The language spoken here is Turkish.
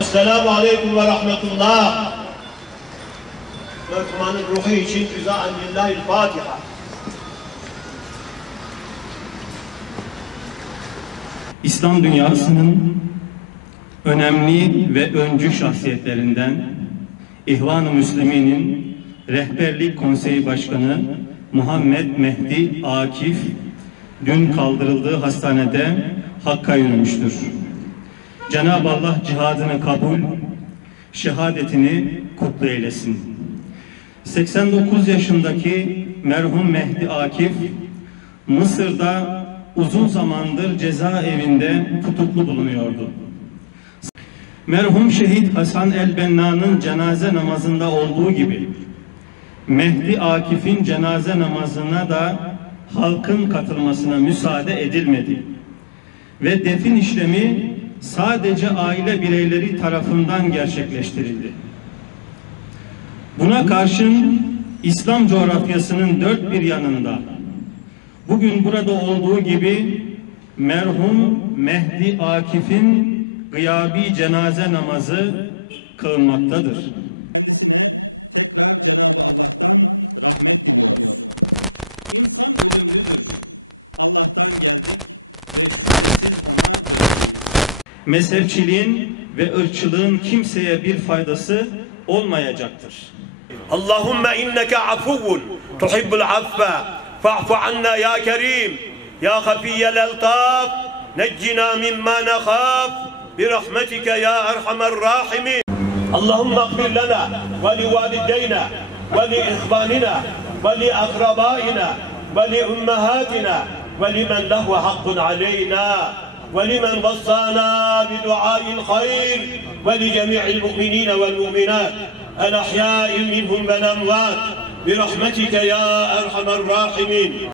Esselamu Aleyküm ve Rahmetullah. Müslümanın ruhu için Rıza-ı Fatiha. İslam dünyasının önemli ve öncü şahsiyetlerinden İhvan-ı Müslümin'in Rehberlik Konseyi Başkanı Muhammed Mehdi Akif dün kaldırıldığı hastanede Hakk'a yürümüştür. Cenab-ı Allah cihadını kabul, şehadetini kutlu eylesin. 89 yaşındaki merhum Mehdi Akif, Mısır'da uzun zamandır cezaevinde tutuklu bulunuyordu. Merhum şehit Hasan el-Benna'nın cenaze namazında olduğu gibi, Mehdi Akif'in cenaze namazına da halkın katılmasına müsaade edilmedi. Ve defin işlemi sadece aile bireyleri tarafından gerçekleştirildi. Buna karşın İslam coğrafyasının dört bir yanında bugün burada olduğu gibi merhum Mehdi Akif'in gıyabi cenaze namazı kılınmaktadır. Mezhepçiliğin ve ırkçılığın kimseye bir faydası olmayacaktır. Allahümme inneke afuvun tuhibbul affa fa'fu anna ya kerim ya hafiyyel eltaf neccina mimma nekhaf birahmetike ya erhamer rahimin. Allahümme agfir lana ve li valideyna ve li ihvanina ve li akrabaina ve li ummahatina ve limen lehu hakkun aleyna ولمن وصانا بدعاء الخير ولجميع المؤمنين والمؤمنات الأحياء منهم والأموات برحمتك يا أرحم الراحمين.